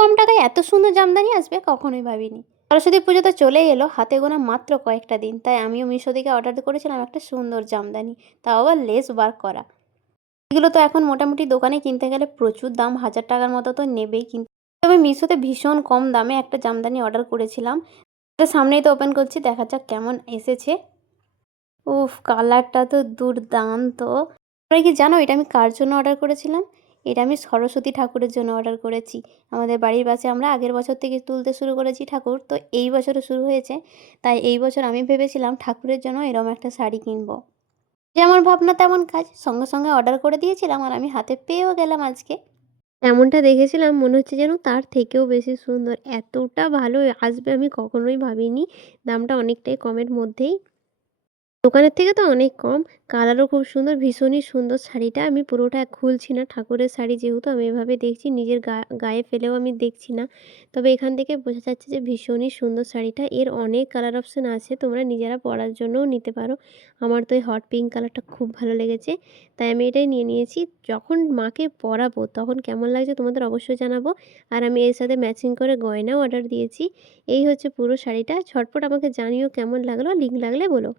কম টাকায় এত সুন্দর জামদানি আসবে কখনোই ভাবিনি। সরস্বতী পুজো তো চলেই এলো, হাতে গোনা মাত্র কয়েকটা দিন। তাই আমিও মিশো থেকে অর্ডার করেছিলাম একটা সুন্দর জামদানি, তাও আবার লেস ওয়ার্ক করা। এগুলো তো এখন মোটামুটি দোকানে কিনতে গেলে প্রচুর দাম, 1000 টাকার মতো তো নেবেই। কিন্তু তবে মিশোতে ভীষণ কম দামে একটা জামদানি অর্ডার করেছিলাম। তো সামনেই তো ওপেন করছি, দেখা যাক কেমন এসেছে। উফ! কালারটা তো দুর্দান্ত। তোমরা কি জানো এটা আমি কার জন্য অর্ডার করেছিলাম? এটা আমি সরস্বতী ঠাকুরের জন্য অর্ডার করেছি। আমাদের বাড়ির পাশে আমরা আগের বছর থেকে তুলতে শুরু করেছি ঠাকুর। তো এই বছরও শুরু হয়েছে। তাই এই বছর আমি ভেবেছিলাম ঠাকুরের জন্য এরকম একটা শাড়ি কিনবো। যেমন ভাবনা তেমন কাজ। সঙ্গে, সঙ্গে অর্ডার করে দিয়েছিলাম আর আমি হাতে পেয়েও গেলাম আজকে। এমনটা দেখেছিলাম মনে হচ্ছে যেন তার থেকেও বেশি সুন্দর। এতটা ভালো আসবে আমি কখনোই ভাবিনি। দামটা অনেকটাই কমের মধ্যেই। দোকানের থেকে তো অনেক কম। কালারও খুব সুন্দর, ভীষণই সুন্দর শাড়িটা। আমি পুরোটা খুলছি না, ঠাকুরের শাড়ি যেহেতু আমি এভাবে দেখছি, নিজের গায়ে ফেলেও আমি দেখছি না। তবে এখান থেকে বোঝা যাচ্ছে যে ভীষণই সুন্দর শাড়িটা। এর অনেক কালার অপশন আছে, তোমরা নিজেরা পরার জন্যও নিতে পারো। আমার তো এই হট পিঙ্ক কালারটা খুব ভালো লেগেছে, তাই আমি এটাই নিয়ে নিয়েছি। যখন মাকে পরাবো তখন কেমন লাগছে তোমাদের অবশ্যই জানাবো। আর আমি এর সাথে ম্যাচিং করে গয়নাও অর্ডার দিয়েছি। এই হচ্ছে পুরো শাড়িটা। ঝটপট আমাকে জানিও কেমন লাগলো, লিঙ্ক লাগলে বলো।